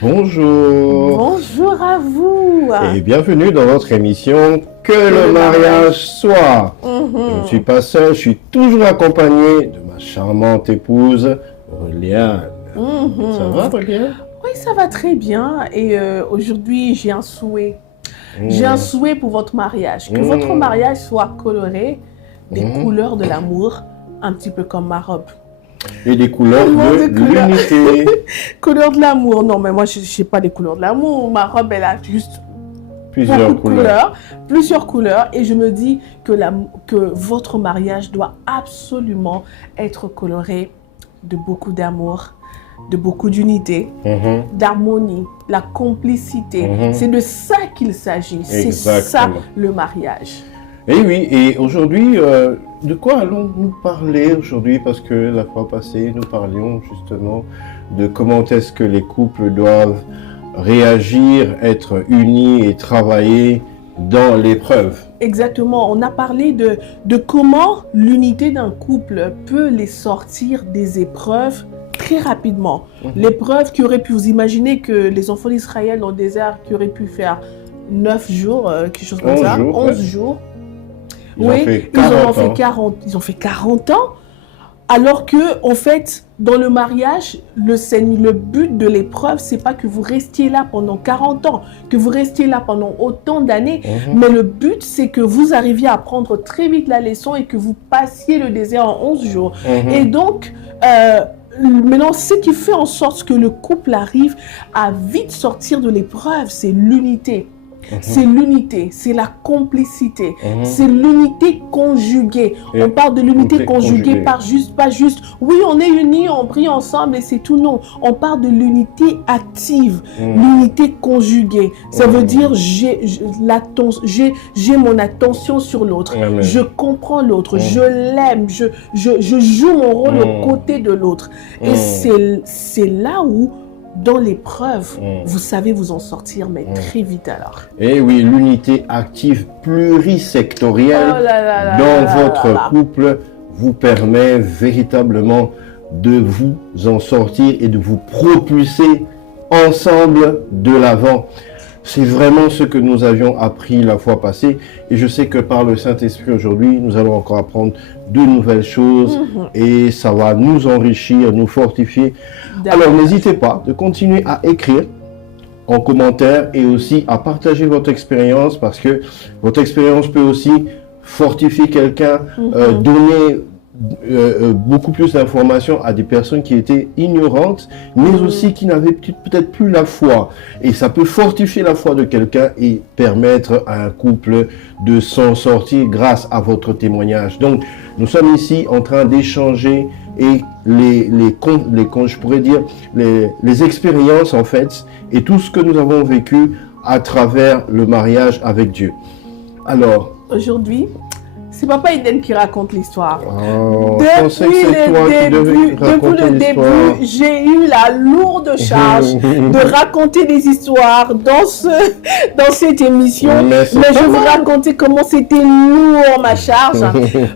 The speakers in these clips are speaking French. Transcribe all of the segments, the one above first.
Bonjour Bonjour à vous. et bienvenue dans notre émission Que le mariage soit. Je ne suis pas seul, je suis toujours accompagné de ma charmante épouse, Reliane. Ça va, Reliane? Oui, ça va très bien. Et aujourd'hui, j'ai un souhait. J'ai un souhait pour votre mariage. Que votre mariage soit coloré des couleurs de l'amour, un petit peu comme ma robe. Et des couleurs de l'unité. Couleurs de l'amour. Non, mais moi, je n'ai pas des couleurs de l'amour. Ma robe, elle a juste Plusieurs beaucoup de couleurs, plusieurs couleurs. Et je me dis que votre mariage doit absolument être coloré de beaucoup d'amour, de beaucoup d'unité, d'harmonie, la complicité. C'est de ça qu'il s'agit. C'est ça le mariage. Et oui, et aujourd'hui, de quoi allons-nous parler aujourd'hui? Parce que la fois passée, nous parlions justement de comment est-ce que les couples doivent réagir, être unis et travailler dans l'épreuve. Exactement, on a parlé de comment l'unité d'un couple peut les sortir des épreuves très rapidement. L'épreuve qui aurait pu, vous imaginez que les enfants d'Israël dans le désert qui auraient pu faire 9 jours, quelque chose comme ça, 11 jours. Ils ont fait 40 ans. Alors que, en fait, dans le mariage, le but de l'épreuve, c'est pas que vous restiez là pendant 40 ans, que vous restiez là pendant autant d'années, mais le but, c'est que vous arriviez à apprendre très vite la leçon et que vous passiez le désert en 11 jours. Et donc, maintenant, ce qui fait en sorte que le couple arrive à vite sortir de l'épreuve, c'est l'unité. C'est l'unité, c'est la complicité, c'est l'unité conjuguée. On parle de l'unité conjuguée, pas juste, oui, on est unis, on prie ensemble et c'est tout, non. On parle de l'unité active, l'unité conjuguée. Ça veut dire j'ai mon attention sur l'autre, je comprends l'autre, je l'aime, je joue mon rôle aux côtés de l'autre. Et c'est là où dans l'épreuve, vous savez vous en sortir, mais très vite alors. Et oui, l'unité active plurisectorielle dans votre couple vous permet véritablement de vous en sortir et de vous propulser ensemble de l'avant. C'est vraiment ce que nous avions appris la fois passée. Et je sais que par le Saint-Esprit aujourd'hui, nous allons encore apprendre de nouvelles choses et ça va nous enrichir, nous fortifier. Alors, n'hésitez pas de continuer à écrire en commentaire et aussi à partager votre expérience parce que votre expérience peut aussi fortifier quelqu'un, donner beaucoup plus d'informations à des personnes qui étaient ignorantes, mais aussi qui n'avaient peut-être plus la foi. Et ça peut fortifier la foi de quelqu'un et permettre à un couple de s'en sortir grâce à votre témoignage. Donc, nous sommes ici en train d'échanger et je pourrais dire, les expériences en fait, et tout ce que nous avons vécu à travers le mariage avec Dieu. Alors, aujourd'hui, c'est Papa Eden qui raconte l'histoire. Depuis le début, j'ai eu la lourde charge de raconter des histoires dans cette émission. Mais je vais vous raconter comment c'était lourd ma charge.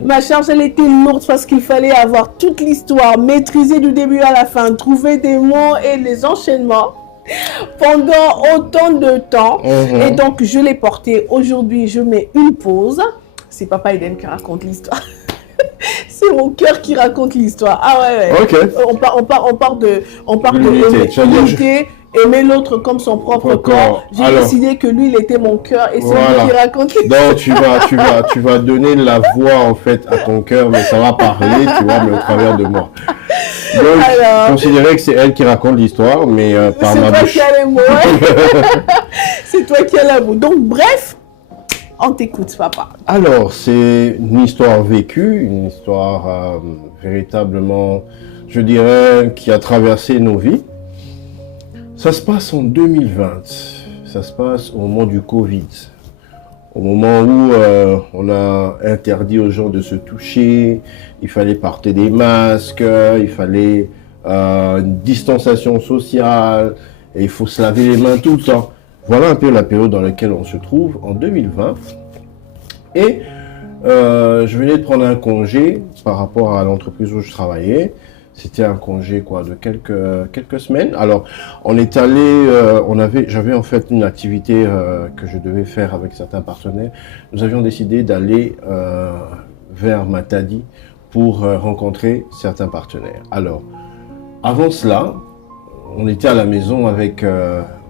Ma charge, elle était lourde parce qu'il fallait avoir toute l'histoire, maîtriser du début à la fin, trouver des mots et les enchaînements pendant autant de temps. Et donc, je l'ai porté. Aujourd'hui, je mets une pause. C'est Papa Eden qui raconte l'histoire. C'est mon cœur qui raconte l'histoire. Ah ouais. Okay. On part de l'unité, aimer l'autre comme son propre corps. J'ai décidé que lui, il était mon cœur et c'est lui qui raconte l'histoire. Donc tu vas donner la voix en fait à ton cœur, mais ça va parler, tu vois, mais au travers de moi. Donc, considérez que c'est elle qui raconte l'histoire, mais par ma bouche. C'est toi qui as les mots. C'est toi qui as la mots. Donc bref. On t'écoute, papa. Alors, c'est une histoire vécue, une histoire véritablement, je dirais, qui a traversé nos vies. Ça se passe en 2020. Ça se passe au moment du Covid. Au moment où on a interdit aux gens de se toucher, il fallait porter des masques, il fallait une distanciation sociale, et il faut se laver les mains tout le temps. Voilà un peu la période dans laquelle on se trouve en 2020. Et je venais de prendre un congé par rapport à l'entreprise où je travaillais. C'était un congé de quelques semaines. Alors, on est allé, j'avais en fait une activité que je devais faire avec certains partenaires. Nous avions décidé d'aller vers Matadi pour rencontrer certains partenaires. Alors, avant cela, on était à la maison avec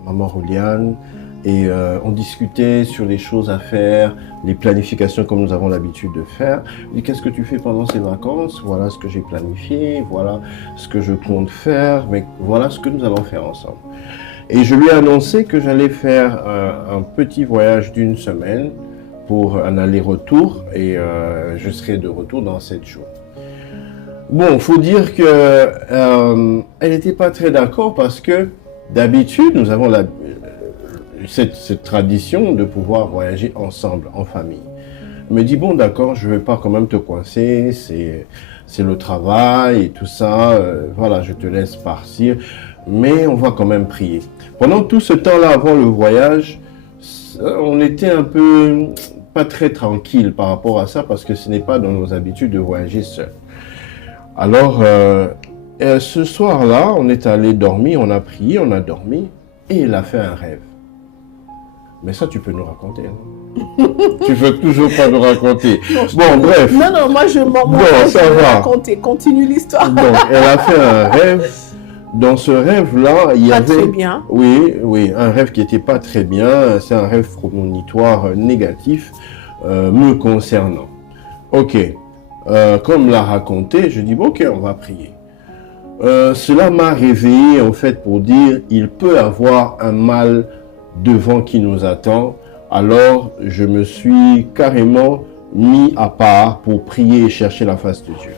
maman Roliane et on discutait sur les choses à faire, les planifications comme nous avons l'habitude de faire. Je dis, qu'est-ce que tu fais pendant ces vacances? Voilà ce que j'ai planifié, voilà ce que je compte faire, mais voilà ce que nous allons faire ensemble. Et je lui ai annoncé que j'allais faire un petit voyage d'1 semaine pour un aller-retour et je serai de retour dans 7 jours. Bon, faut dire que elle n'était pas très d'accord parce que d'habitude, nous avons cette tradition de pouvoir voyager ensemble, en famille. Elle me dit, bon d'accord, je ne vais pas quand même te coincer, c'est le travail et tout ça, voilà, je te laisse partir, mais on va quand même prier. Pendant tout ce temps-là, avant le voyage, on était un peu pas très tranquille par rapport à ça parce que ce n'est pas dans nos habitudes de voyager seul. Alors, ce soir-là, on est allé dormir, on a prié, on a dormi, et il a fait un rêve. Mais ça, tu peux nous raconter. Hein? Tu veux toujours pas nous raconter. Non, bref. Non, moi, je vais raconter. Continue l'histoire. Donc, elle a fait un rêve. Dans ce rêve-là, il y avait... Pas très bien. Oui, un rêve qui n'était pas très bien. C'est un rêve prémonitoire négatif me concernant. Ok. Comme l'a raconté, je dis, bon, ok, on va prier. Cela m'a réveillé, en fait, pour dire, il peut avoir un mal devant qui nous attend. Alors, je me suis carrément mis à part pour prier et chercher la face de Dieu.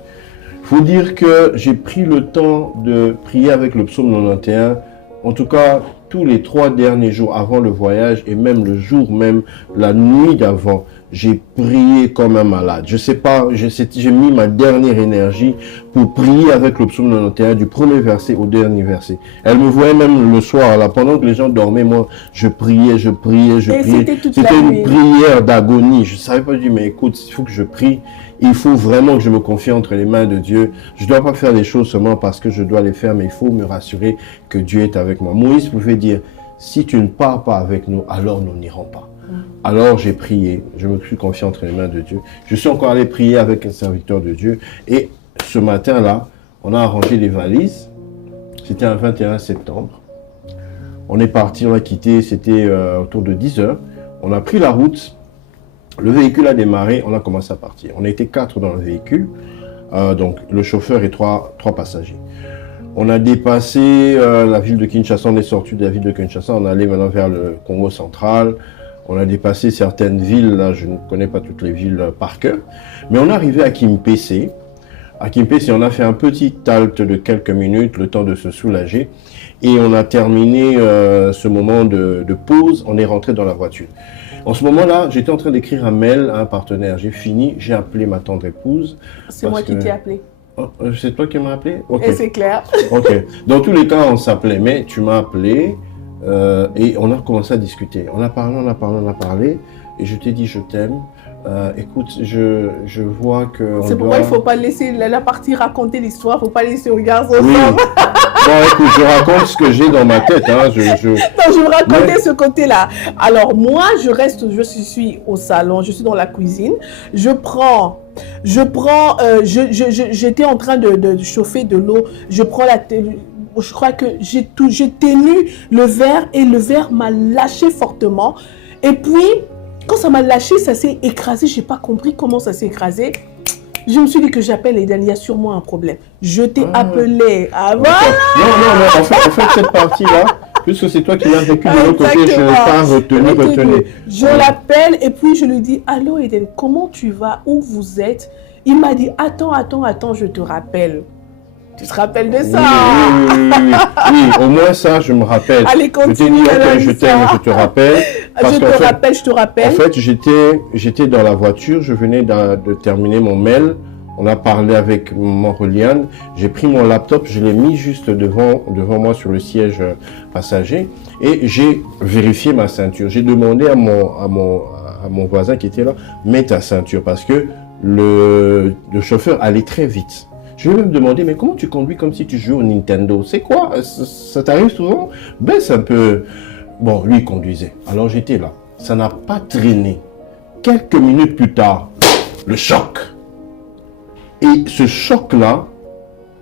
Il faut dire que j'ai pris le temps de prier avec le psaume 91, en tout cas, tous les 3 derniers jours avant le voyage et même le jour même, la nuit d'avant, j'ai prié comme un malade. Je sais pas, j'ai mis ma dernière énergie pour prier avec le psaume 91 du premier verset au dernier verset. Elle me voyait même le soir, là, pendant que les gens dormaient, moi, je priais. C'était une prière d'agonie. Je savais pas, je dis, mais écoute, il faut que je prie. Il faut vraiment que je me confie entre les mains de Dieu. Je dois pas faire les choses seulement parce que je dois les faire, mais il faut me rassurer que Dieu est avec moi. Moïse pouvait dire, si tu ne pars pas avec nous, alors nous n'irons pas. Alors j'ai prié, je me suis confié entre les mains de Dieu. Je suis encore allé prier avec un serviteur de Dieu. Et ce matin-là, on a arrangé les valises. C'était un 21 septembre. On est parti, on a quitté, c'était autour de 10 heures. On a pris la route. Le véhicule a démarré, on a commencé à partir. On était 4 dans le véhicule, donc le chauffeur et 3 passagers. On a dépassé la ville de Kinshasa, on est sorti de la ville de Kinshasa, on allait maintenant vers le Congo central. On a dépassé certaines villes, là je ne connais pas toutes les villes par cœur, mais on est arrivé à Kimpese. À Kimpese, on a fait un petit halte de quelques minutes, le temps de se soulager, et on a terminé ce moment de pause, on est rentré dans la voiture. En ce moment-là, j'étais en train d'écrire un mail à un partenaire. J'ai fini, j'ai appelé ma tendre épouse. C'est moi qui t'ai appelé. Oh, c'est toi qui m'as appelé? Okay. Et c'est clair. Ok. Dans tous les cas, on s'appelait, mais tu m'as appelé et on a commencé à discuter. On a parlé et je t'ai dit je t'aime. Écoute, je vois que... C'est pourquoi il ne faut pas laisser la partie raconter l'histoire, il ne faut pas laisser au garçon ensemble. Bon, écoute, je raconte ce que j'ai dans ma tête. Hein. Non, je vais raconter ce côté-là. Alors, moi, je suis au salon, je suis dans la cuisine. J'étais en train de chauffer de l'eau. Je crois que j'ai tenu le verre et le verre m'a lâché fortement. Et puis, quand ça m'a lâché, ça s'est écrasé. Je n'ai pas compris comment ça s'est écrasé. Je me suis dit que j'appelle Eden, il y a sûrement un problème. Je t'ai appelé. Ah, voilà. Non, en fait, cette partie-là, puisque c'est toi qui l'as vécu de l'autre côté, je n'ai pas retenu. Je l'appelle et puis je lui dis, allô Eden, comment tu vas? Où vous êtes? Il m'a dit, attends, je te rappelle. Tu te rappelles de ça? Oui, au moins ça, je me rappelle. Allez, continue. Je t'ai dit, ok, je t'aime, je te rappelle. Je te rappelle. En fait, j'étais dans la voiture, je venais de terminer mon mail. On a parlé avec mon Reliane. J'ai pris mon laptop, je l'ai mis juste devant moi sur le siège passager et j'ai vérifié ma ceinture. J'ai demandé à mon voisin qui était là, mets ta ceinture parce que le chauffeur allait très vite. Je lui ai même demandé, mais comment tu conduis comme si tu jouais au Nintendo? C'est quoi? Ça t'arrive souvent? Baisse un peu. Bon, lui, il conduisait. Alors j'étais là. Ça n'a pas traîné. Quelques minutes plus tard, le choc. Et ce choc-là,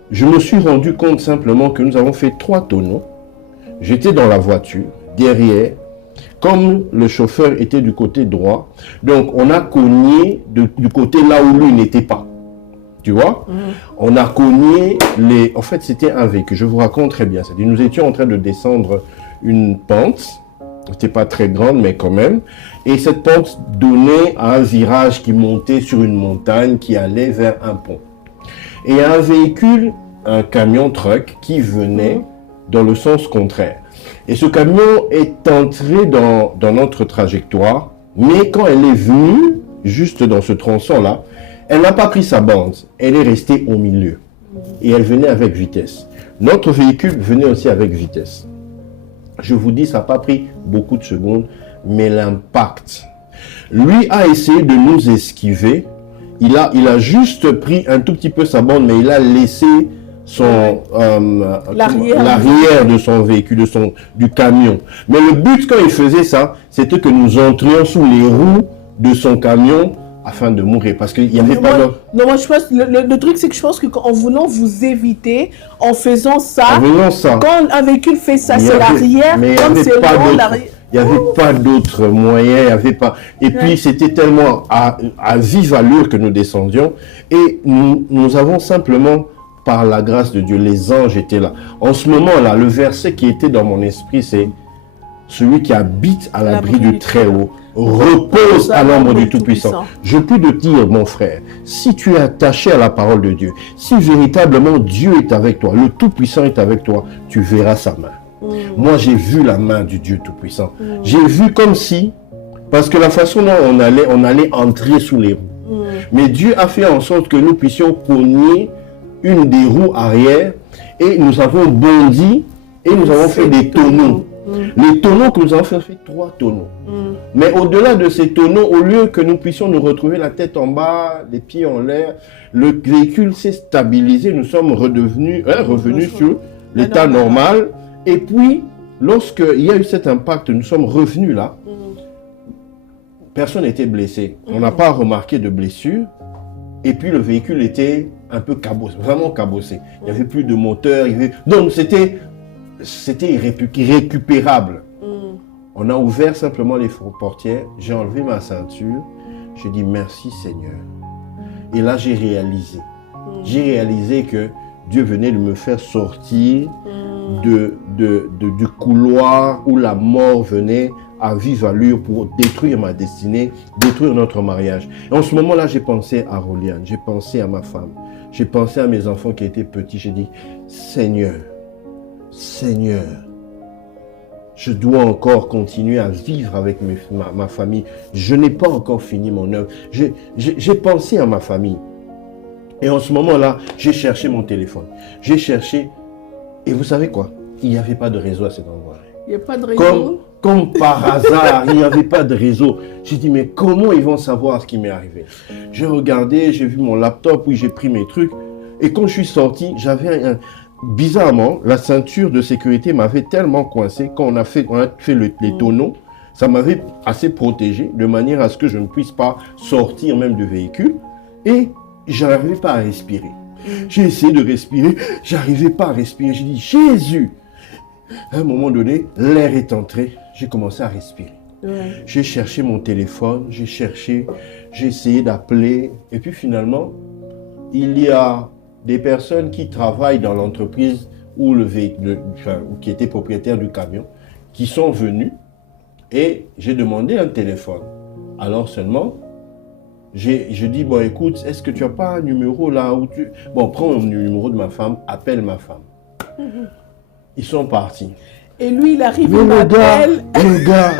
je me suis rendu compte simplement que nous avons fait 3 tonneaux. J'étais dans la voiture, derrière, comme le chauffeur était du côté droit. Donc, on a cogné du côté là où lui n'était pas. Tu vois? On a cogné les... En fait, c'était un véhicule. Je vous raconte très bien. C'est-à-dire, nous étions en train de descendre une pente. C'était pas très grande, mais quand même. Et cette pente donnait à un virage qui montait sur une montagne qui allait vers un pont. Et il y a un véhicule, un camion-truck qui venait dans le sens contraire. Et ce camion est entré dans notre trajectoire, mais quand elle est venue, juste dans ce tronçon-là, elle n'a pas pris sa bande. Elle est restée au milieu. Et elle venait avec vitesse. Notre véhicule venait aussi avec vitesse. Je vous dis, ça n'a pas pris beaucoup de secondes, mais l'impact. Lui a essayé de nous esquiver. Il a juste pris un tout petit peu sa bande, mais il a laissé l'arrière de son véhicule, du camion. Mais le but, quand il faisait ça, c'était que nous entrions sous les roues de son camion afin de mourir, parce qu'il n'y avait pas d'autre. Non, moi je pense, le truc c'est que je pense qu'en voulant vous éviter, en faisant ça, quand un véhicule fait ça, c'est l'arrière, comme c'est long, l'arrière. Il n'y avait pas d'autre moyen, il n'y avait pas. Et puis c'était tellement à vive allure que nous descendions, et nous avons simplement, par la grâce de Dieu, les anges étaient là. En ce moment-là, le verset qui était dans mon esprit, c'est celui qui habite à l'abri du Très-Haut repose à l'ombre du Tout-Puissant. Je peux te dire, mon frère, si tu es attaché à la parole de Dieu, si véritablement Dieu est avec toi, le Tout-Puissant est avec toi, tu verras sa main. Moi, j'ai vu la main du Dieu Tout-Puissant. J'ai vu comme si, parce que la façon dont on allait entrer sous les roues. Mais Dieu a fait en sorte que nous puissions cogner une des roues arrière et nous avons bondi et nous avons fait des tonneaux. Les tonneaux que nous avons fait 3 tonneaux. Mais au-delà de ces tonneaux, au lieu que nous puissions nous retrouver la tête en bas, les pieds en l'air, le véhicule s'est stabilisé, nous sommes revenus sur l'état normal. Et puis, lorsqu'il y a eu cet impact, nous sommes revenus là. Personne n'était blessé. On n'a pas remarqué de blessure. Et puis, le véhicule était un peu cabossé, vraiment cabossé. Il n'y avait plus de moteur. Donc, c'était irrécupérable. On a ouvert simplement les portières. J'ai enlevé ma ceinture. J'ai dit merci Seigneur. Et là, j'ai réalisé. J'ai réalisé que Dieu venait de me faire sortir du couloir où la mort venait à vive allure pour détruire ma destinée, détruire notre mariage. Et en ce moment-là, j'ai pensé à Roliane, j'ai pensé à ma femme, j'ai pensé à mes enfants qui étaient petits. J'ai dit, Seigneur, je dois encore continuer à vivre avec ma famille. Je n'ai pas encore fini mon œuvre. J'ai pensé à ma famille. Et en ce moment-là, j'ai cherché mon téléphone. J'ai cherché. Et vous savez quoi? Il n'y avait pas de réseau à cet endroit. Il n'y a pas de réseau? Comme par hasard, il n'y avait pas de réseau. J'ai dit, mais comment ils vont savoir ce qui m'est arrivé? J'ai regardé, j'ai vu mon laptop, où j'ai pris mes trucs. Et quand je suis sorti, j'avais bizarrement, la ceinture de sécurité m'avait tellement coincé. Quand on a fait les tonneaux, ça m'avait assez protégé, de manière à ce que je ne puisse pas sortir même du véhicule. Et je n'arrivais pas à respirer. J'ai essayé de respirer, j'arrivais pas à respirer. J'ai dit, Jésus! À un moment donné, l'air est entré, j'ai commencé à respirer. J'ai cherché mon téléphone, j'ai essayé d'appeler. Et puis finalement, il y a des personnes qui travaillent dans l'entreprise ou qui étaient propriétaires du camion, qui sont venus et j'ai demandé un téléphone. Alors seulement, je dis, bon écoute, est-ce que tu n'as pas un numéro là où tu... Bon, prends le numéro de ma femme, appelle ma femme. Ils sont partis. Et lui, il arrive, il m'appelle. Le gars,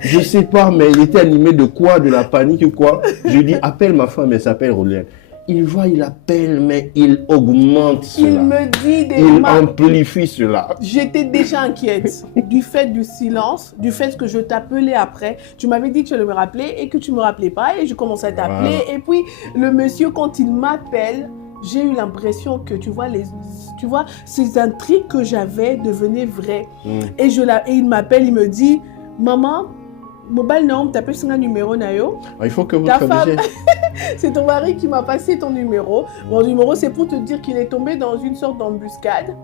je sais pas, mais il était animé de quoi? De la panique ou quoi? Je dis, appelle ma femme, elle s'appelle Roliane. Il appelle, mais il augmente cela. Il me dit Il amplifie cela. J'étais déjà inquiète du fait du silence, du fait que je t'appelais après. Tu m'avais dit que tu allais me rappeler et que tu ne me rappelais pas et je commençais à t'appeler. Voilà. Et puis, le monsieur, quand il m'appelle, j'ai eu l'impression que, tu vois, ces intrigues que j'avais devenaient vraies. Et il m'appelle, il me dit, maman, mobile nom, t'appelles son numéro nayo. Il faut que vous traduisiez. C'est ton mari qui m'a passé ton numéro. Mon numéro, c'est pour te dire qu'il est tombé dans une sorte d'embuscade.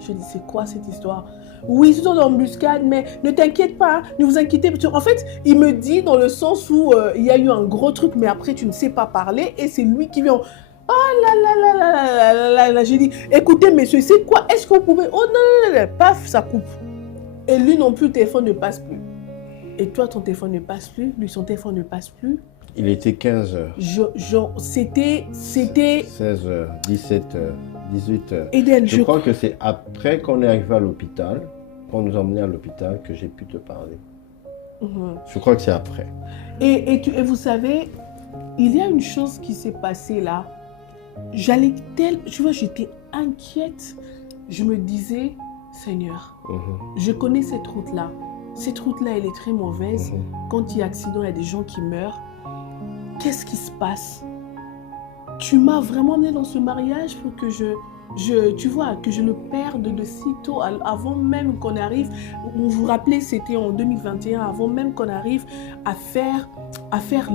Je dis, c'est quoi cette histoire? Oui, c'est une sorte d'embuscade, mais ne t'inquiète pas, ne vous inquiétez pas. En fait, il me dit dans le sens où il y a eu un gros truc, mais après, tu ne sais pas parler, et c'est lui qui vient. Oh là là là là là là là là. J'ai dit, écoutez, messieurs, c'est quoi? Est-ce que vous pouvez... Oh non, non, non, non, paf, ça coupe. Et lui non plus, le téléphone ne passe plus. Et toi, ton téléphone ne passe plus, lui, son téléphone ne passe plus. Il était 15h. C'était... 16h, 17h, 18h. Eden, je crois que c'est après qu'on est arrivé à l'hôpital, qu'on nous a emmenés à l'hôpital, que j'ai pu te parler. Je crois que c'est après. Et vous savez, il y a une chose qui s'est passée là. Tu vois, j'étais inquiète. Je me disais, Seigneur, je connais cette route-là. Cette route-là, elle est très mauvaise. Quand il y a accident, il y a des gens qui meurent. Qu'est-ce qui se passe? Tu m'as vraiment amené dans ce mariage pour que tu vois, que je le perde de sitôt, avant même qu'on arrive. Vous vous rappelez, c'était en 2021, avant même qu'on arrive à faire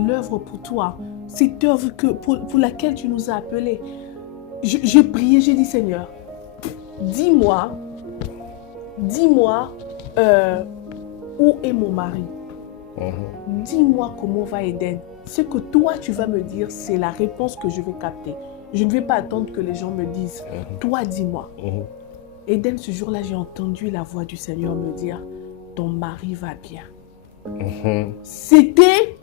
l'œuvre pour toi. Cette œuvre pour laquelle tu nous as appelés. J'ai prié, j'ai dit, Seigneur, dis-moi, où est mon mari? Dis-moi comment va Eden. Ce que toi, tu vas me dire, c'est la réponse que je vais capter. Je ne vais pas attendre que les gens me disent. Toi, dis-moi. Eden, ce jour-là, j'ai entendu la voix du Seigneur me dire, ton mari va bien. C'était...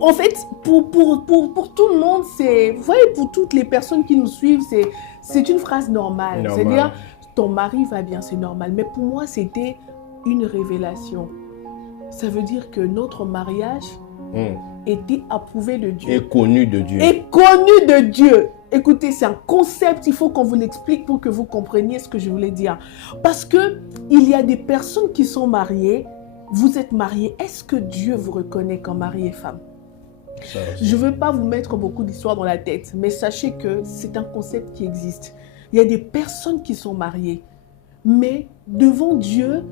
En fait, pour tout le monde, vous voyez, pour toutes les personnes qui nous suivent, c'est une phrase normale. C'est-à-dire, ton mari va bien, c'est normal. Mais pour moi, c'était une révélation. Ça veut dire que notre mariage était approuvé de Dieu. Et connu de Dieu. Et connu de Dieu. Écoutez, c'est un concept, il faut qu'on vous l'explique pour que vous compreniez ce que je voulais dire. Parce que il y a des personnes qui sont mariées, vous êtes mariés, est-ce que Dieu vous reconnaît comme mari et femme? Je ne veux pas vous mettre beaucoup d'histoires dans la tête, mais sachez que c'est un concept qui existe. Il y a des personnes qui sont mariées, mais devant Dieu,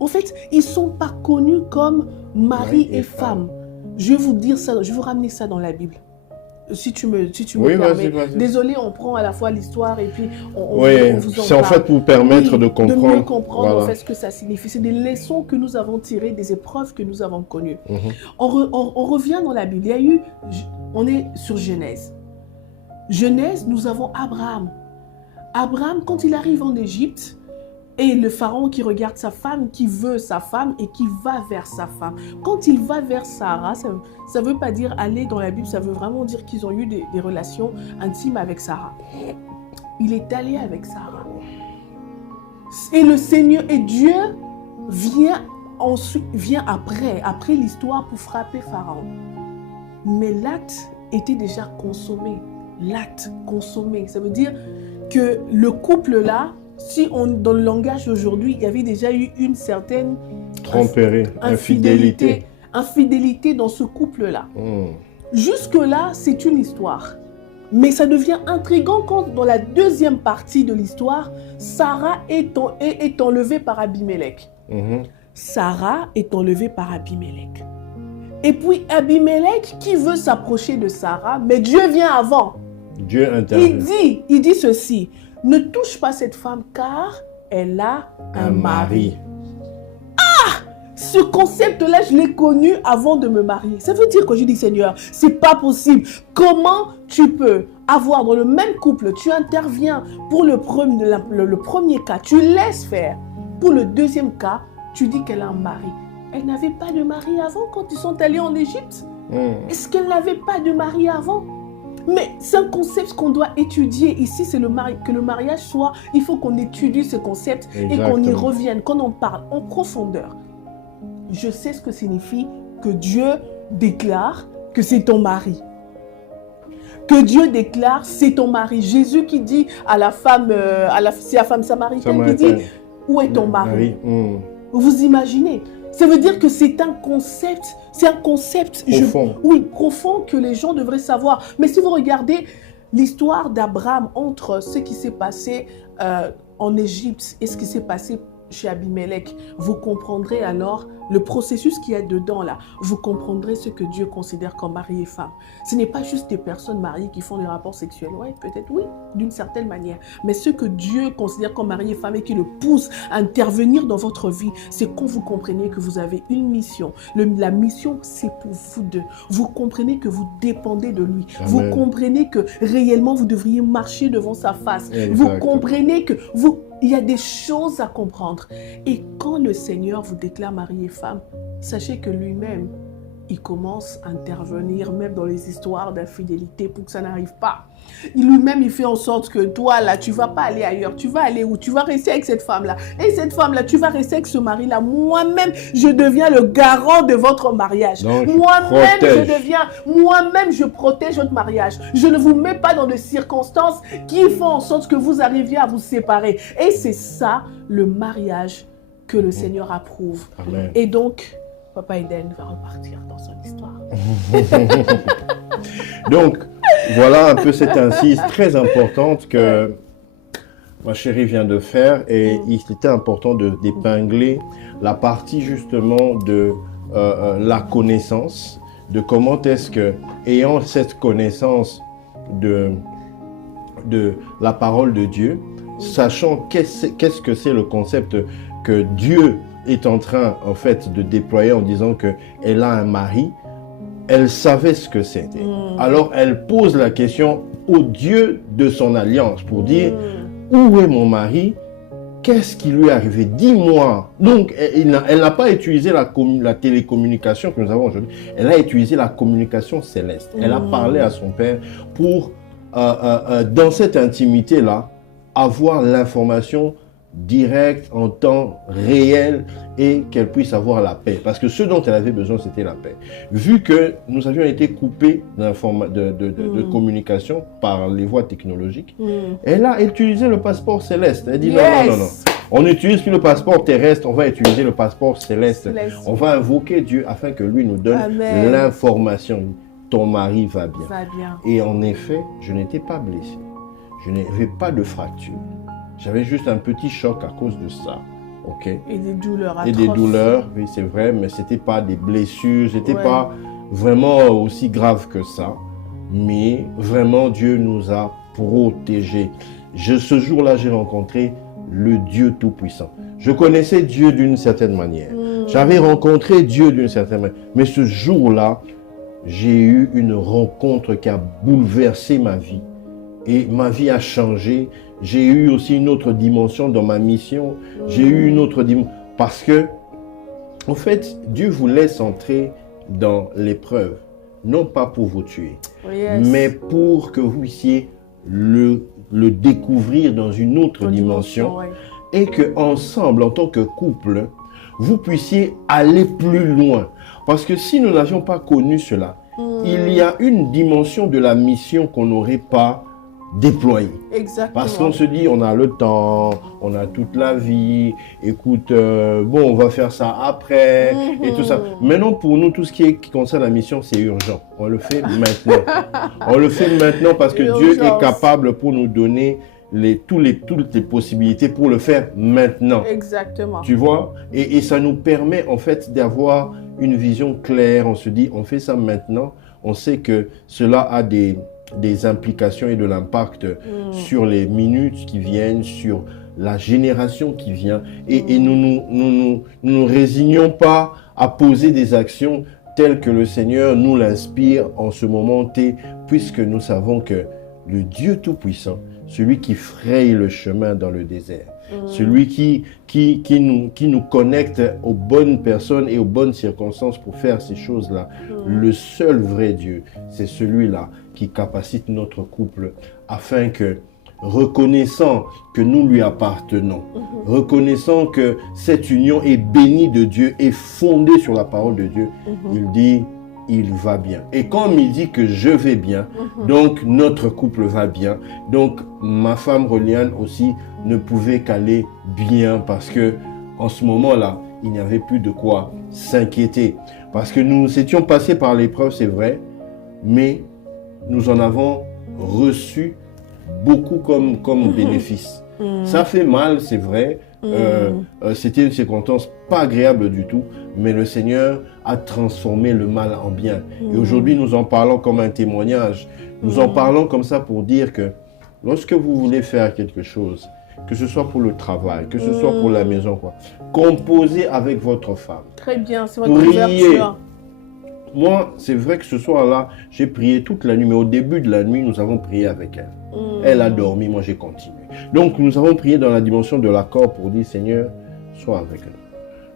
en fait, ils ne sont pas connus comme mari et femme. Je vais vous dire ça, je vais vous ramener ça dans la Bible. Si tu me permets. Vas-y. Désolé, on prend à la fois l'histoire et puis on vous en c'est en fait pour vous permettre de comprendre. De mieux comprendre en fait ce que ça signifie. C'est des leçons que nous avons tirées, des épreuves que nous avons connues. On revient dans la Bible. On est sur Genèse. Genèse, nous avons Abraham. Abraham, quand il arrive en Égypte, et le pharaon qui regarde sa femme, qui veut sa femme et qui va vers sa femme. Quand il va vers Sarah, ça ne veut pas dire aller dans la Bible, ça veut vraiment dire qu'ils ont eu des relations intimes avec Sarah. Il est allé avec Sarah. Et le Seigneur et Dieu vient après l'histoire pour frapper Pharaon. Mais l'acte était déjà consommé. L'acte consommé, ça veut dire que le couple là, dans le langage d'aujourd'hui, il y avait déjà eu une certaine tromperie, infidélité dans ce couple-là. Jusque-là, c'est une histoire. Mais ça devient intriguant quand, dans la deuxième partie de l'histoire, Sarah est enlevée par Abimelech. Sarah est enlevée par Abimelech. Et puis Abimelech, qui veut s'approcher de Sarah, mais Dieu vient avant. Dieu intervient. Il dit ceci. Ne touche pas cette femme car elle a un mari. Ce concept-là, je l'ai connu avant de me marier. Ça veut dire que je dis, Seigneur, c'est pas possible. Comment tu peux avoir dans le même couple, tu interviens pour le premier cas, tu laisses faire. Pour le deuxième cas, tu dis qu'elle a un mari. Elle n'avait pas de mari avant quand ils sont allés en Égypte. Est-ce qu'elle n'avait pas de mari avant? Mais c'est un concept qu'on doit étudier. Ici, c'est que le mariage soit... Il faut qu'on étudie ce concept et qu'on y revienne, qu'on en parle en profondeur. Je sais ce que signifie que Dieu déclare que c'est ton mari. Que Dieu déclare c'est ton mari. Jésus qui dit à la femme, c'est la femme samaritaine qui dit où est ton mari? Vous imaginez? Ça veut dire que c'est un concept Profond. Profond que les gens devraient savoir. Mais si vous regardez l'histoire d'Abraham entre ce qui s'est passé en Égypte et ce qui s'est passé chez Abimelech, vous comprendrez alors le processus qu'il y a dedans là. Vous comprendrez ce que Dieu considère comme mari et femme. Ce n'est pas juste des personnes mariées qui font des rapports sexuels. Oui, peut-être oui, d'une certaine manière. Mais ce que Dieu considère comme mari et femme et qui le pousse à intervenir dans votre vie, c'est quand vous comprenez que vous avez une mission. La mission, c'est pour vous deux. Vous comprenez que vous dépendez de lui. Amen. Vous comprenez que réellement vous devriez marcher devant sa face. Exact. Vous comprenez que il y a des choses à comprendre. Et quand le Seigneur vous déclare mari et femme, sachez que lui-même, il commence à intervenir même dans les histoires d'infidélité pour que ça n'arrive pas. Lui-même, il fait en sorte que toi, là, tu ne vas pas aller ailleurs. Tu vas aller où? Tu vas rester avec cette femme-là. Et cette femme-là, tu vas rester avec ce mari-là. Moi-même, je deviens le garant de votre mariage. Moi-même, je protège votre mariage. Je ne vous mets pas dans des circonstances qui font en sorte que vous arriviez à vous séparer. Et c'est ça, le mariage que le Seigneur approuve. Amen. Et donc, Papa Eden va repartir dans son histoire. Donc, voilà un peu cette incise très importante que ma chérie vient de faire. Et il était important d'épingler la partie justement de la connaissance, de comment est-ce que, ayant cette connaissance de la parole de Dieu, sachant qu'est-ce que c'est le concept que Dieu est en train, en fait, de déployer en disant qu'elle a un mari, elle savait ce que c'était. Alors, elle pose la question au Dieu de son alliance pour dire, où est mon mari? Qu'est-ce qui lui est arrivé? Dis-moi. Donc, elle n'a pas utilisé la télécommunication que nous avons aujourd'hui. Elle a utilisé la communication céleste. Elle a parlé à son père pour, dans cette intimité-là, avoir l'information directe, en temps réel, et qu'elle puisse avoir la paix. Parce que ce dont elle avait besoin, c'était la paix. Vu que nous avions été coupés de communication par les voies technologiques, elle a utilisé le passeport céleste. Elle dit non. On n'utilise plus le passeport terrestre, on va utiliser le passeport céleste. On va invoquer Dieu afin que lui nous donne l'information. Ton mari va bien. Et en effet, je n'étais pas blessé. Je n'avais pas de fracture. J'avais juste un petit choc à cause de ça. Ok. Et des douleurs atroces. Et des douleurs, oui, c'est vrai, mais ce n'était pas des blessures, ce n'était pas vraiment aussi grave que ça. Mais vraiment, Dieu nous a protégés. Ce jour-là, j'ai rencontré le Dieu Tout-Puissant. Je connaissais Dieu d'une certaine manière. J'avais rencontré Dieu d'une certaine manière. Mais ce jour-là, j'ai eu une rencontre qui a bouleversé ma vie. Et ma vie a changé. J'ai eu aussi une autre dimension dans ma mission. J'ai eu une autre dimension. Parce que, en fait, Dieu vous laisse entrer dans l'épreuve. Non pas pour vous tuer, mais pour que vous puissiez le découvrir dans une autre dimension. Et qu'ensemble, en tant que couple, vous puissiez aller plus loin. Parce que si nous n'avions pas connu cela, il y a une dimension de la mission qu'on n'aurait pas déployée. Exactement. Parce qu'on se dit, on a le temps, on a toute la vie, écoute, bon, on va faire ça après, et tout ça. Maintenant, pour nous, tout ce qui concerne la mission, c'est urgent. On le fait maintenant. On le fait maintenant parce que Dieu est capable pour nous donner toutes les possibilités pour le faire maintenant. Exactement. Tu vois, et ça nous permet en fait d'avoir une vision claire. On se dit, on fait ça maintenant. On sait que cela a des implications et de l'impact sur les minutes qui viennent, sur la génération qui vient. Et nous nous résignons pas à poser des actions telles que le Seigneur nous l'inspire en ce moment T, puisque nous savons que le Dieu Tout-Puissant, celui qui fraye le chemin dans le désert, celui qui nous connecte aux bonnes personnes et aux bonnes circonstances pour faire ces choses-là. Le seul vrai Dieu, c'est celui-là qui capacite notre couple afin que, reconnaissant que nous lui appartenons, reconnaissant que cette union est bénie de Dieu et fondée sur la parole de Dieu, il dit, il va bien. Et comme il dit que je vais bien, donc notre couple va bien. Donc ma femme Reliane aussi ne pouvait qu'aller bien parce que en ce moment-là, il n'y avait plus de quoi s'inquiéter. Parce que nous étions passés par l'épreuve, c'est vrai, mais nous en avons reçu beaucoup comme bénéfice. Ça fait mal, c'est vrai. C'était une circonstance pas agréable du tout, mais le Seigneur a transformé le mal en bien. Et aujourd'hui, nous en parlons comme un témoignage. Nous en parlons comme ça pour dire que lorsque vous voulez faire quelque chose, que ce soit pour le travail, que ce soit pour la maison, composez avec votre femme. Très bien, c'est votre ouverture. Moi, c'est vrai que ce soir-là, j'ai prié toute la nuit, mais au début de la nuit, nous avons prié avec elle. Elle a dormi, moi j'ai continué. Donc, nous avons prié dans la dimension de l'accord pour dire, Seigneur, sois avec nous.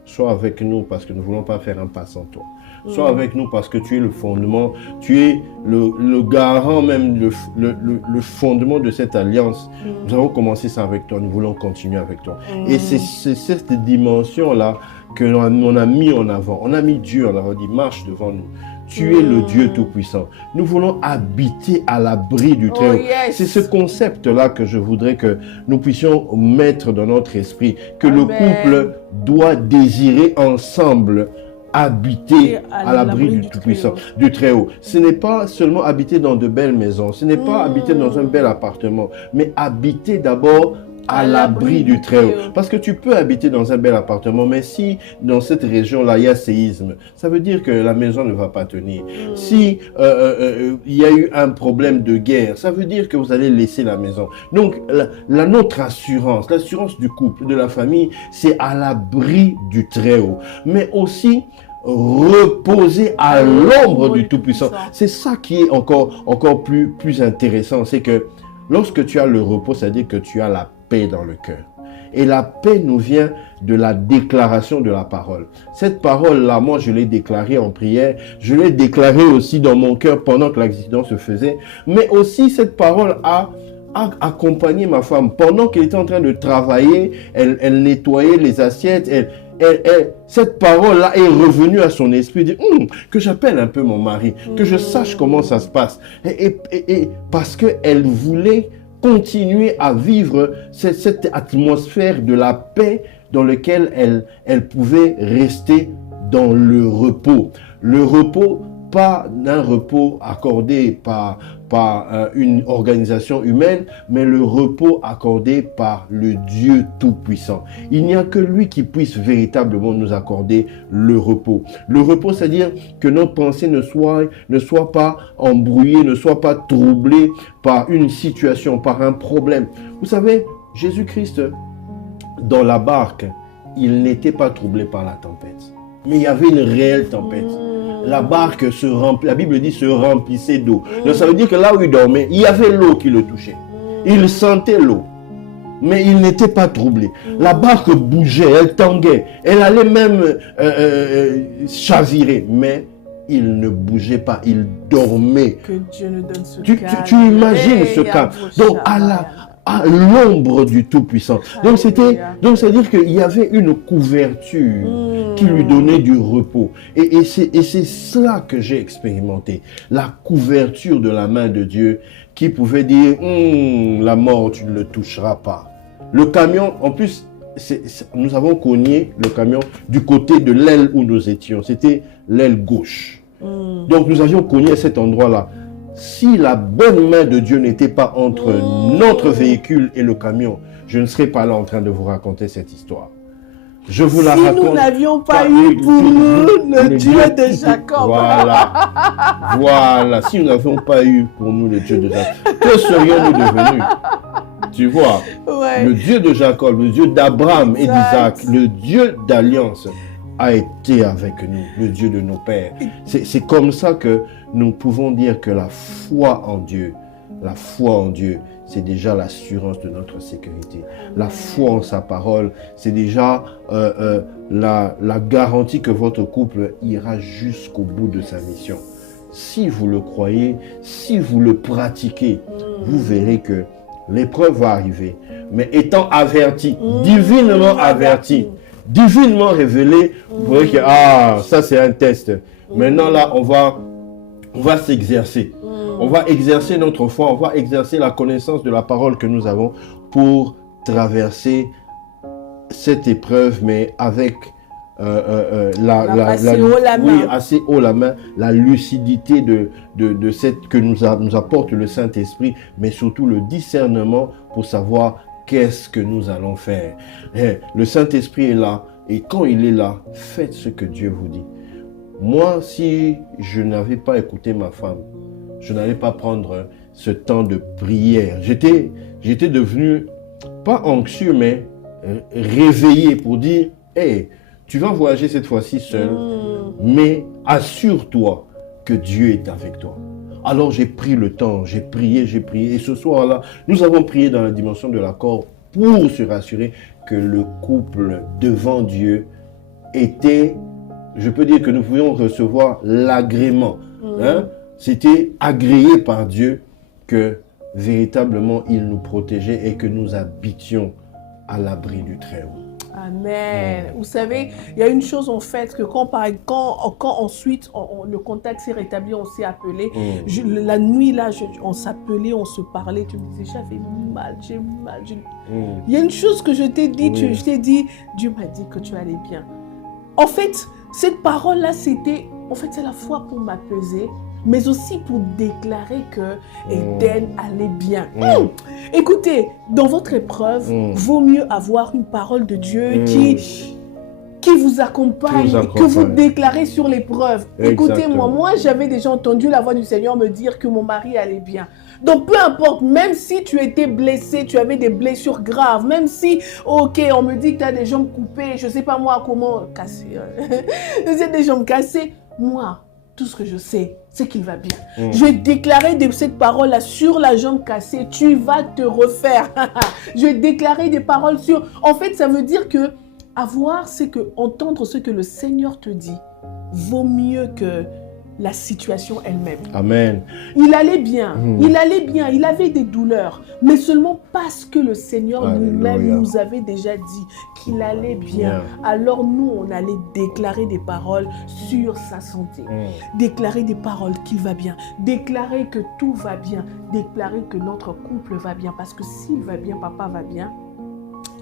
Sois avec nous parce que nous ne voulons pas faire un pas sans toi. Sois avec nous parce que tu es le fondement, tu es le garant même, le fondement de cette alliance. Nous avons commencé ça avec toi, nous voulons continuer avec toi. Et c'est cette dimension-là qu'on a mis en avant. On a mis Dieu en avant, dit marche devant nous. Tu es le Dieu Tout-Puissant. Nous voulons habiter à l'abri du Très-Haut. Yes. C'est ce concept-là que je voudrais que nous puissions mettre dans notre esprit, que le couple doit désirer ensemble habiter à l'abri du Tout-Puissant, du Très-Haut. Ce n'est pas seulement habiter dans de belles maisons, ce n'est pas habiter dans un bel appartement, mais habiter d'abord à l'abri du Très-Haut. Parce que tu peux habiter dans un bel appartement, mais si dans cette région-là, il y a séisme, ça veut dire que la maison ne va pas tenir. Si il y a eu un problème de guerre, ça veut dire que vous allez laisser la maison. Donc, notre assurance, l'assurance du couple, de la famille, c'est à l'abri du Très-Haut. Mais aussi, reposer à l'ombre du Tout-Puissant. C'est ça qui est encore plus intéressant. C'est que lorsque tu as le repos, c'est-à-dire que tu as la paix dans le cœur. Et la paix nous vient de la déclaration de la parole. Cette parole-là, moi, je l'ai déclarée en prière. Je l'ai déclarée aussi dans mon cœur pendant que l'accident se faisait. Mais aussi, cette parole a accompagné ma femme. Pendant qu'elle était en train de travailler, elle nettoyait les assiettes, cette parole-là est revenue à son esprit, dit, que j'appelle un peu mon mari, que je sache comment ça se passe. Et parce qu'elle voulait continuer à vivre cette atmosphère de la paix dans laquelle elle pouvait rester dans le repos. Le repos, pas d'un repos accordé par une organisation humaine, mais le repos accordé par le Dieu Tout-Puissant. Il n'y a que lui qui puisse véritablement nous accorder le repos. Le repos, c'est-à-dire que nos pensées ne soient pas embrouillées, ne soient pas troublées par une situation, par un problème. Vous savez, Jésus-Christ, dans la barque, il n'était pas troublé par la tempête. Mais il y avait une réelle tempête. La barque la Bible dit, se remplissait d'eau. Donc ça veut dire que là où il dormait, il y avait l'eau qui le touchait. Il sentait l'eau. Mais il n'était pas troublé. La barque bougeait, elle tanguait. Elle allait même chavirer. Mais il ne bougeait pas, il dormait. Que Dieu nous donne ce calme. Tu imagines ce calme. Donc à l'ombre du Tout-Puissant. Donc c'est-à-dire qu'il y avait une couverture qui lui donnait du repos. Et c'est cela que j'ai expérimenté. La couverture de la main de Dieu qui pouvait dire, la mort, tu ne le toucheras pas. Le camion, en plus, nous avons cogné le camion du côté de l'aile où nous étions. C'était l'aile gauche. Donc nous avions cogné à cet endroit-là. Si la bonne main de Dieu n'était pas entre notre véhicule et le camion, je ne serais pas là en train de vous raconter cette histoire. Je vous la raconte. Si nous n'avions pas eu pour nous le Dieu de Jacob. Voilà. Si nous n'avions pas eu pour nous le Dieu de Jacob, que serions-nous devenus? Tu vois, le Dieu de Jacob, le Dieu d'Abraham et d'Isaac, le Dieu d'alliance a été avec nous, le Dieu de nos pères. C'est comme ça que nous pouvons dire que la foi en Dieu, c'est déjà l'assurance de notre sécurité. La foi en sa parole, c'est déjà la garantie que votre couple ira jusqu'au bout de sa mission. Si vous le croyez, si vous le pratiquez, vous verrez que l'épreuve va arriver. Mais étant averti, divinement averti, divinement révélé, vous voyez que ça c'est un test. Maintenant là, on va s'exercer. On va exercer notre foi, on va exercer la connaissance de la parole que nous avons pour traverser cette épreuve, mais avec assez haut la main, la lucidité de cette que nous apporte le Saint-Esprit, mais surtout le discernement pour savoir qu'est-ce que nous allons faire. Le Saint-Esprit est là, et quand il est là, faites ce que Dieu vous dit. Moi, si je n'avais pas écouté ma femme, je n'allais pas prendre ce temps de prière. J'étais devenu, pas anxieux, mais réveillé pour dire, hey, tu vas voyager cette fois-ci seul, mais assure-toi que Dieu est avec toi. Alors j'ai pris le temps, j'ai prié, et ce soir-là, nous avons prié dans la dimension de l'accord pour se rassurer que le couple devant Dieu était, je peux dire que nous pouvions recevoir l'agrément. C'était agréé par Dieu que véritablement il nous protégeait et que nous habitions à l'abri du Très-Haut. Amen. Vous savez, il y a une chose en fait, que quand ensuite le contact s'est rétabli, on s'est appelé. La nuit là, on s'appelait, on se parlait. Tu me disais, j'avais mal, j'ai mal. Il y a une chose que je t'ai dit, je t'ai dit, Dieu m'a dit que tu allais bien. En fait, cette parole-là, c'était, en fait, c'est la foi pour m'apaiser, mais aussi pour déclarer que Eden allait bien. Écoutez, dans votre épreuve, vaut mieux avoir une parole de Dieu qui vous accompagne, que vous déclarez sur l'épreuve. Écoutez, moi j'avais déjà entendu la voix du Seigneur me dire que mon mari allait bien. Donc peu importe, même si tu étais blessé, tu avais des blessures graves, même si, ok, on me dit que tu as des jambes coupées, je ne sais pas moi comment casser, j'ai des jambes cassées, moi, tout ce que je sais, c'est qu'il va bien. Je vais déclarer de cette parole-là sur la jambe cassée, tu vas te refaire. Je vais déclarer des paroles sur... En fait, ça veut dire que avoir, c'est que entendre ce que le Seigneur te dit vaut mieux que la situation elle-même. Amen. Il allait bien, il avait des douleurs, mais seulement parce que le Seigneur lui-même nous avait déjà dit qu'il allait bien. Alors nous, on allait déclarer des paroles sur sa santé, déclarer des paroles qu'il va bien, déclarer que tout va bien, déclarer que notre couple va bien, parce que s'il va bien, papa va bien,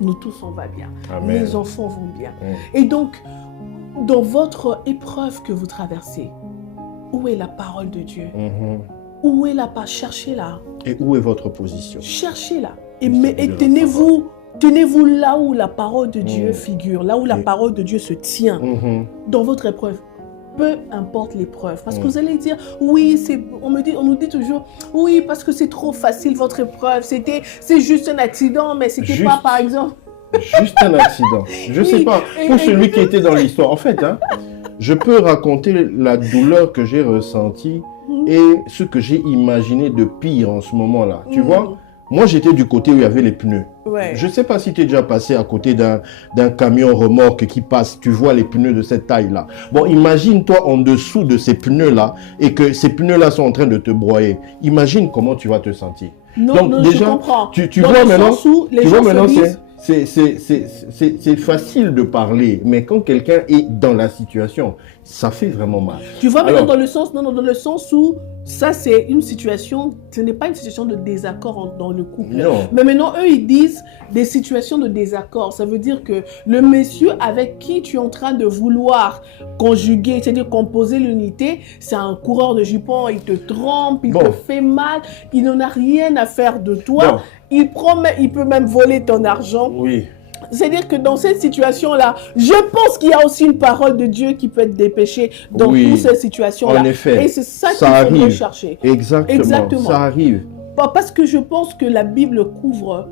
nous tous on va bien, Amen. Les enfants vont bien. Et donc, dans votre épreuve que vous traversez, où est la parole de Dieu? Où est la parole? Cherchez-la. Et où est votre position? Cherchez-la. Et tenez-vous là où la parole de Dieu figure, là où la parole de Dieu se tient dans votre épreuve. Peu importe l'épreuve. Parce que vous allez dire, oui, on nous dit toujours, oui, parce que c'est trop facile votre épreuve. C'est juste un accident, mais c'était pas par exemple... Juste un accident. Je sais pas. Pour celui qui était dans l'histoire. En fait, je peux raconter la douleur que j'ai ressentie et ce que j'ai imaginé de pire en ce moment-là. Tu vois, moi j'étais du côté où il y avait les pneus. Je ne sais pas si tu es déjà passé à côté d'un camion remorque qui passe, tu vois les pneus de cette taille-là. Bon, imagine-toi en dessous de ces pneus-là et que ces pneus-là sont en train de te broyer. Imagine comment tu vas te sentir. Donc déjà, je comprends. Tu vois maintenant, c'est facile de parler, mais quand quelqu'un est dans la situation, ça fait vraiment mal. Tu vois maintenant dans le sens où ça c'est une situation, ce n'est pas une situation de désaccord dans le couple. Non. Mais maintenant eux ils disent des situations de désaccord. Ça veut dire que le monsieur avec qui tu es en train de vouloir conjuguer, c'est-à-dire composer l'unité, c'est un coureur de jupons, il te trompe, il te fait mal, il n'en a rien à faire de toi. Non. Il peut même voler ton argent. Oui. C'est-à-dire que dans cette situation-là, je pense qu'il y a aussi une parole de Dieu qui peut être dépêchée dans toutes ces situations-là. En effet. Et c'est ça qu'il faut rechercher. Exactement. Ça arrive. Parce que je pense que la Bible couvre,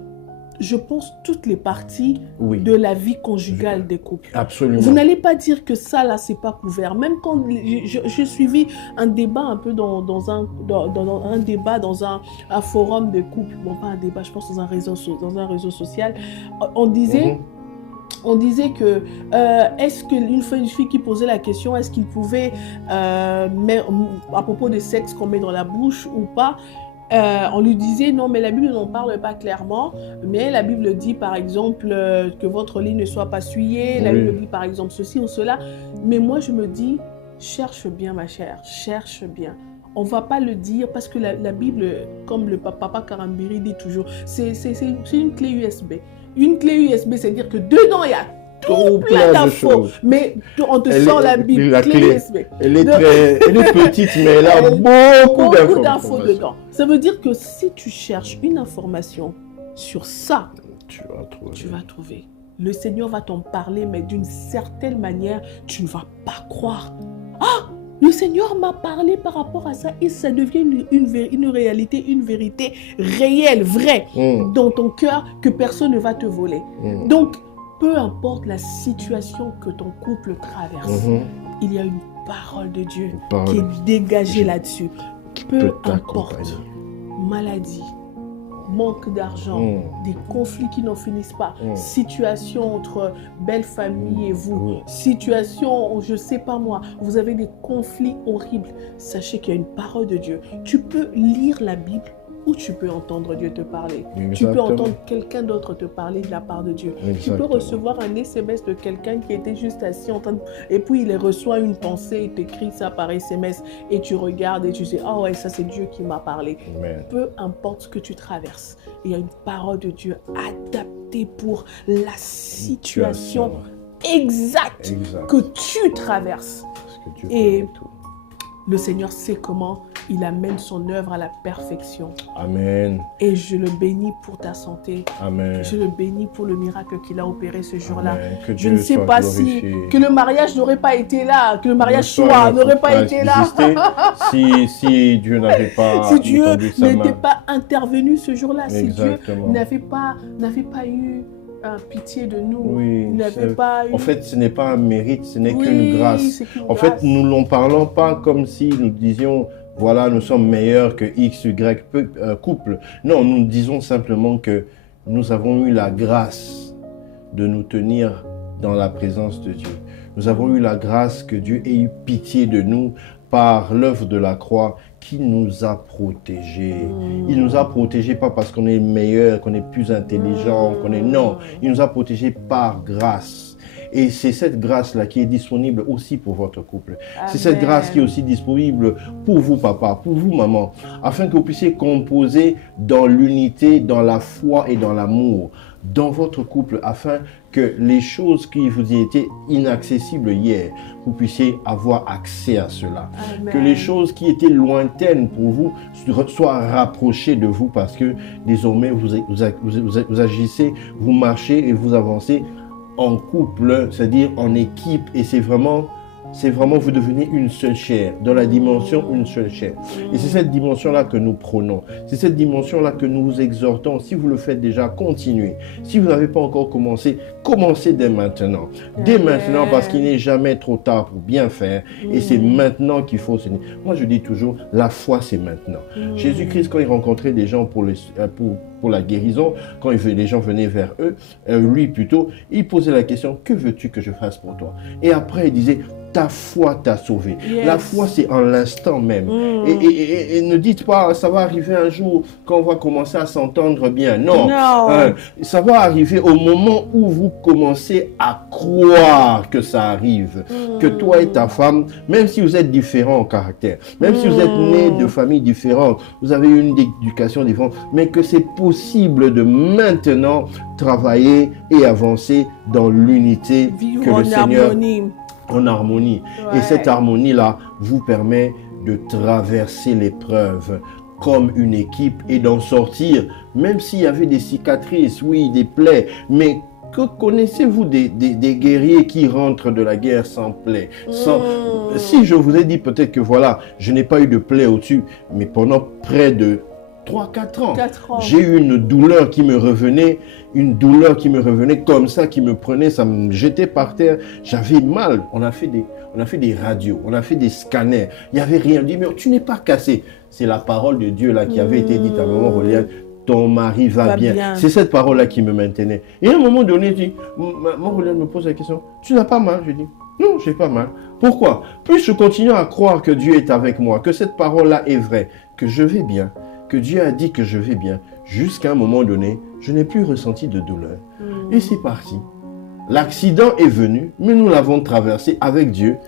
je pense, toutes les parties de la vie conjugale des couples. Absolument. Vous n'allez pas dire que ça, là, c'est pas couvert. Même quand j'ai suivi un débat un peu dans un forum de couples, bon, pas un débat, je pense dans un réseau social, on disait... On disait que, est-ce qu'une fille qui posait la question, est-ce qu'il pouvait, à propos de sexe qu'on met dans la bouche ou pas, on lui disait non, mais la Bible n'en parle pas clairement, mais la Bible dit par exemple que votre lit ne soit pas souillé, la Bible dit par exemple ceci ou cela, mais moi je me dis, cherche bien ma chère, cherche bien. On ne va pas le dire parce que la Bible, comme le papa Karambiri dit toujours, c'est une clé USB. Une clé USB, c'est-à-dire que dedans, il y a tout plein d'infos. Mais on te sort la Bible, la clé. Elle est petite, mais elle a beaucoup d'infos dedans. Ça veut dire que si tu cherches une information sur ça, tu vas trouver. Le Seigneur va t'en parler, mais d'une certaine manière, tu ne vas pas croire. Ah, le Seigneur m'a parlé par rapport à ça et ça devient une réalité, une vérité réelle, vraie, dans ton cœur que personne ne va te voler. Donc, peu importe la situation que ton couple traverse, il y a une parole de Dieu qui est dégagée là-dessus. Peu importe, maladie, manque d'argent, des conflits qui n'en finissent pas, situation entre belle famille et vous, situation, je sais pas moi, vous avez des conflits horribles, sachez qu'il y a une parole de Dieu. Tu peux lire la Bible ou tu peux entendre Dieu te parler. Exactement. Tu peux entendre quelqu'un d'autre te parler de la part de Dieu. Exactement. Tu peux recevoir un SMS de quelqu'un qui était juste assis en train de... Et puis il reçoit une pensée, il t'écrit ça par SMS et tu regardes et tu sais, ah ouais, ça c'est Dieu qui m'a parlé. Amen. Peu importe ce que tu traverses, il y a une parole de Dieu adaptée pour la situation exacte que tu traverses. Et le Seigneur sait comment il amène son œuvre à la perfection. Amen. Et je le bénis pour ta santé. Amen. Je le bénis pour le miracle qu'il a opéré ce jour-là. Je ne sais pas si que le mariage n'aurait pas été là, que le mariage n'aurait pas été là. si Dieu n'avait pas si Dieu n'était pas intervenu ce jour-là, si Dieu n'avait pas eu pitié de nous. En fait, ce n'est pas un mérite, ce n'est qu'une grâce. En fait, nous n'en parlons pas comme si nous disions, voilà, nous sommes meilleurs que X, Y couple. Non, nous disons simplement que nous avons eu la grâce de nous tenir dans la présence de Dieu. Nous avons eu la grâce que Dieu ait eu pitié de nous par l'œuvre de la croix qui nous a protégés. Il nous a protégés pas parce qu'on est meilleur, qu'on est plus intelligent, Non, il nous a protégés par grâce. Et c'est cette grâce-là qui est disponible aussi pour votre couple. Amen. C'est cette grâce qui est aussi disponible pour vous, papa, pour vous, maman, afin que vous puissiez composer dans l'unité, dans la foi et dans l'amour, dans votre couple, afin que les choses qui vous étaient inaccessibles hier, vous puissiez avoir accès à cela. Amen. Que les choses qui étaient lointaines pour vous soient rapprochées de vous parce que désormais vous agissez, vous marchez et vous avancez en couple, c'est-à-dire en équipe, et c'est vraiment vous devenez une seule chair, dans la dimension une seule chair. Et c'est cette dimension-là que nous prenons, c'est cette dimension-là que nous vous exhortons. Si vous le faites déjà, continuez. Si vous n'avez pas encore commencé, commencez dès maintenant. Dès maintenant, parce qu'il n'est jamais trop tard pour bien faire, et c'est maintenant qu'il faut se... Moi, je dis toujours, la foi, c'est maintenant. Jésus-Christ, quand il rencontrait des gens pour la guérison, quand les gens venaient vers lui plutôt, il posait la question, que veux-tu que je fasse pour toi? Et après, il disait, ta foi t'a sauvé. Yes. La foi, c'est en l'instant même. Et ne dites pas, ça va arriver un jour quand on va commencer à s'entendre bien. Non. Ça va arriver au moment où vous commencez à croire que ça arrive. Que toi et ta femme, même si vous êtes différents en caractère, même si vous êtes nés de familles différentes, vous avez une éducation différente, mais que c'est possible de maintenant travailler et avancer dans l'unité que le Seigneur... En harmonie. Ouais. Et cette harmonie-là vous permet de traverser l'épreuve comme une équipe et d'en sortir, même s'il y avait des cicatrices, oui, des plaies, mais que connaissez-vous des guerriers qui rentrent de la guerre sans plaie? Si je vous ai dit peut-être que voilà, je n'ai pas eu de plaie au-dessus, mais pendant près de 3-4 ans, j'ai eu une douleur qui me revenait, comme ça, qui me prenait, ça me jetait par terre, j'avais mal. On a fait des radios, on a fait des scanners, il n'y avait rien. On dit, mais tu n'es pas cassé. C'est la parole de Dieu là qui avait été dite à maman Reliane, ton mari va bien. C'est cette parole-là qui me maintenait. Et à un moment donné, maman Reliane me pose la question, tu n'as pas mal? Je dis, non, j'ai pas mal. Pourquoi? Plus je continue à croire que Dieu est avec moi, que cette parole-là est vraie, que je vais bien, que Dieu a dit que je vais bien, jusqu'à un moment donné, je n'ai plus ressenti de douleur. Et c'est parti. L'accident est venu, mais nous l'avons traversé avec Dieu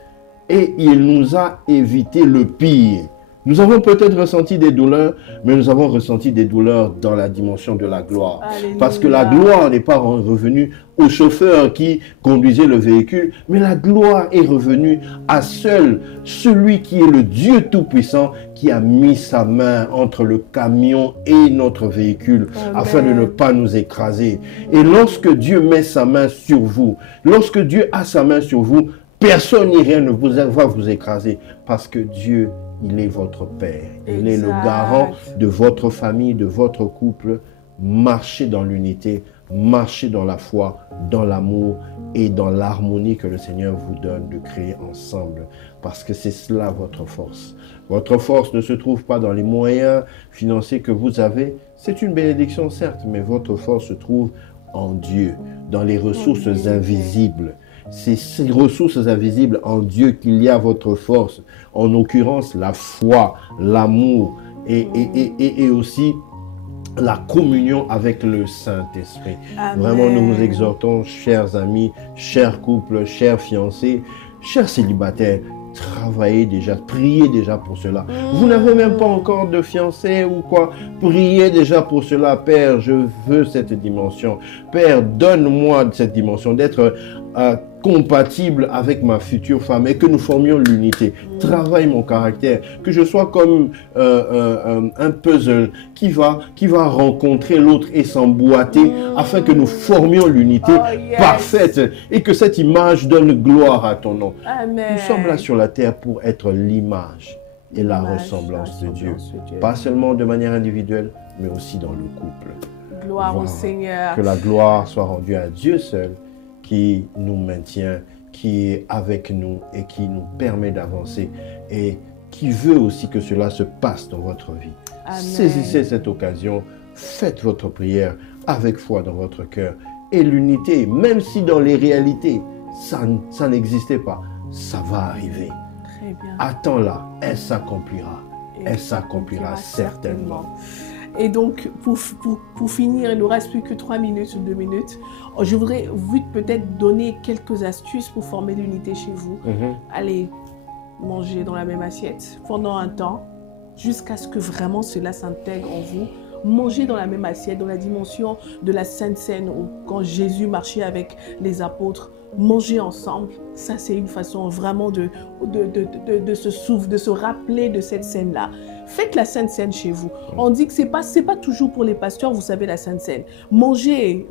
et il nous a évité le pire. Nous avons peut-être ressenti des douleurs, mais nous avons ressenti des douleurs dans la dimension de la gloire. Alléluia. Parce que la gloire n'est pas revenue au chauffeur qui conduisait le véhicule, mais la gloire est revenue à seul celui qui est le Dieu Tout-Puissant, qui a mis sa main entre le camion et notre véhicule, Amen. afin de ne pas nous écraser. Et lorsque Dieu met sa main sur vous, lorsque Dieu a sa main sur vous, personne ni rien ne va vous écraser, parce que Dieu, il est votre Père. Il est le garant de votre famille, de votre couple. Marchez dans l'unité, marchez dans la foi, dans l'amour et dans l'harmonie que le Seigneur vous donne de créer ensemble. Parce que c'est cela votre force. Votre force ne se trouve pas dans les moyens financiers que vous avez. C'est une bénédiction certes, mais votre force se trouve en Dieu, dans les ressources invisibles. C'est ces ressources invisibles en Dieu qu'il y a votre force. En l'occurrence, la foi, l'amour et aussi la communion avec le Saint-Esprit. Vraiment, nous vous exhortons, chers amis, chers couples, chers fiancés, chers célibataires, travaillez déjà, priez déjà pour cela. Vous n'avez même pas encore de fiancé ou quoi, priez déjà pour cela. Père, je veux cette dimension. Père, donne-moi cette dimension d'être compatible avec ma future femme et que nous formions l'unité. Travaille mon caractère, que je sois comme un puzzle qui va rencontrer l'autre et s'emboîter afin que nous formions l'unité parfaite et que cette image donne gloire à ton nom. Amen. Nous sommes là sur la terre pour être l'image et la ressemblance de Dieu. Pas seulement de manière individuelle, mais aussi dans le couple. Gloire au Seigneur. Que la gloire soit rendue à Dieu seul, qui nous maintient, qui est avec nous et qui nous permet d'avancer et qui veut aussi que cela se passe dans votre vie. Amen. Saisissez cette occasion, faites votre prière avec foi dans votre cœur et l'unité, même si dans les réalités, ça n'existait pas, ça va arriver. Très bien. Attends-la, elle s'accomplira. Elle s'accomplira certainement. Et donc, pour finir, il ne nous reste plus que 3 minutes ou 2 minutes. Je voudrais peut-être donner quelques astuces pour former l'unité chez vous. Allez manger dans la même assiette pendant un temps, jusqu'à ce que vraiment cela s'intègre en vous. Manger dans la même assiette, dans la dimension de la Sainte Seine, où quand Jésus marchait avec les apôtres, manger ensemble, ça c'est une façon vraiment de se rappeler de cette scène-là. Faites la Sainte Seine chez vous. On dit que c'est pas toujours pour les pasteurs, vous savez, la Sainte Seine. Mangez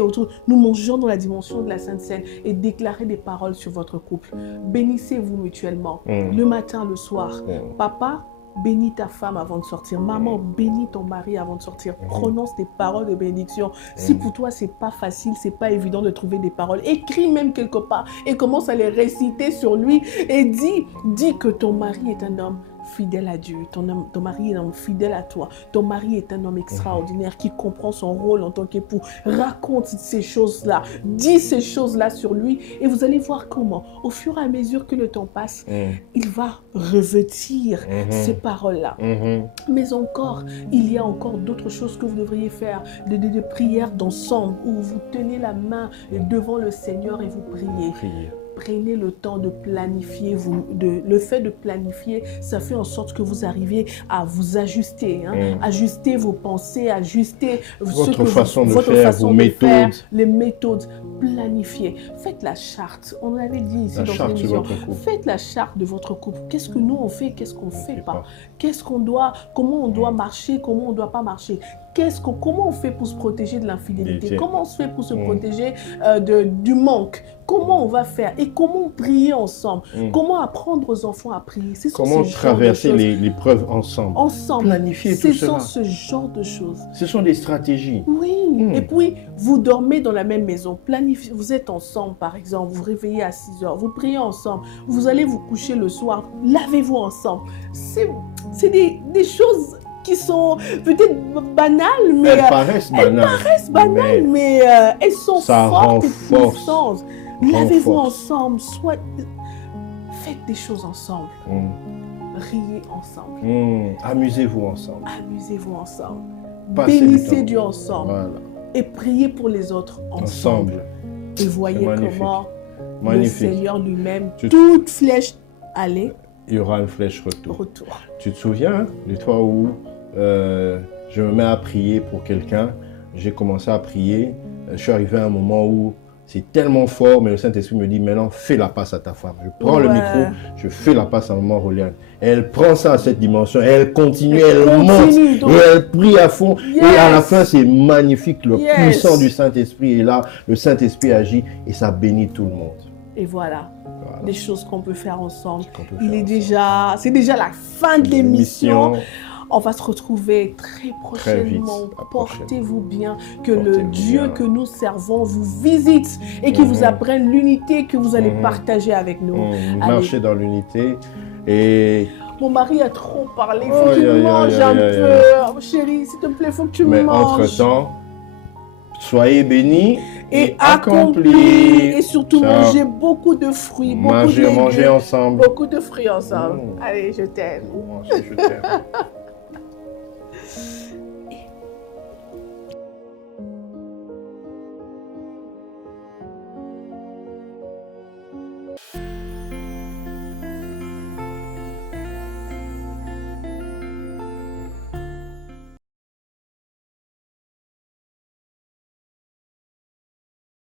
autour. Nous mangeons dans la dimension de la Sainte Seine et déclarez des paroles sur votre couple. Bénissez-vous mutuellement, le matin, le soir. Papa, bénis ta femme avant de sortir. Maman, bénis ton mari avant de sortir. Prononce des paroles de bénédiction. Si pour toi, c'est pas facile, c'est pas évident de trouver des paroles, écris même quelque part et commence à les réciter sur lui et dis que ton mari est un homme fidèle à Dieu, ton mari est un homme fidèle à toi, ton mari est un homme extraordinaire qui comprend son rôle en tant qu'époux. Raconte ces choses-là, dis ces choses-là sur lui et vous allez voir comment, au fur et à mesure que le temps passe, il va revêtir ces paroles-là. Mais encore, il y a encore d'autres choses que vous devriez faire, de prières d'ensemble où vous tenez la main devant le Seigneur et vous priez. Prenez le temps de planifier. Le fait de planifier, ça fait en sorte que vous arriviez à vous ajuster. Ajuster vos pensées, ajuster votre façon de faire, vos méthodes. Les méthodes. Planifier. Faites la charte. On l'avait dit ici dans l'émission. Faites la charte de votre couple. Qu'est-ce que nous on fait, qu'est-ce qu'on ne fait pas. Comment on doit marcher, comment on ne doit pas marcher. Comment on fait pour se protéger de l'infidélité? Comment on se fait pour se protéger du manque? Comment on va faire? Et comment prier ensemble? Comment apprendre aux enfants à prier? Comment traverser l'épreuve ensemble? Planifier tout cela. Ce genre de choses. Ce sont des stratégies. Oui. Et puis, vous dormez dans la même maison. Planifiez. Vous êtes ensemble, par exemple. Vous vous réveillez à 6 heures. Vous priez ensemble. Vous allez vous coucher le soir. Lavez-vous ensemble. C'est des choses qui sont peut-être banales, mais elles paraissent banales, mais elles sont fortes et puissantes. Lavez-vous ensemble, faites des choses ensemble, riez ensemble, amusez-vous ensemble, bénissez Dieu ensemble, et priez pour les autres ensemble. Et voyez comment le Seigneur lui-même, toute flèche allait il y aura une flèche retour. Retour. Tu te souviens de toi où je me mets à prier pour quelqu'un, j'ai commencé à prier, je suis arrivé à un moment où c'est tellement fort, mais le Saint-Esprit me dit maintenant fais la passe à ta femme. Je prends le micro, je fais la passe à maman Roliane. Elle prend ça à cette dimension, elle continue, elle monte et elle prie à fond. Et à la fin, c'est magnifique, le puissant du Saint-Esprit est là, le Saint-Esprit agit et ça bénit tout le monde. Et voilà. Des choses qu'on peut faire ensemble. C'est déjà la fin de l'émission. On va se retrouver très prochainement. Portez-vous bien. Que le Dieu que nous servons vous visite et qu'il vous apprenne l'unité que vous allez partager avec nous. Marchez dans l'unité. Et... Mon mari a trop parlé. Il faut qu'il mange un peu. Chérie, s'il te plaît, il faut que tu manges. Mais entre-temps, soyez bénis et accomplis. Et surtout, mangez beaucoup de fruits. Mangez ensemble. Beaucoup de fruits ensemble. Allez, je t'aime. Je t'aime.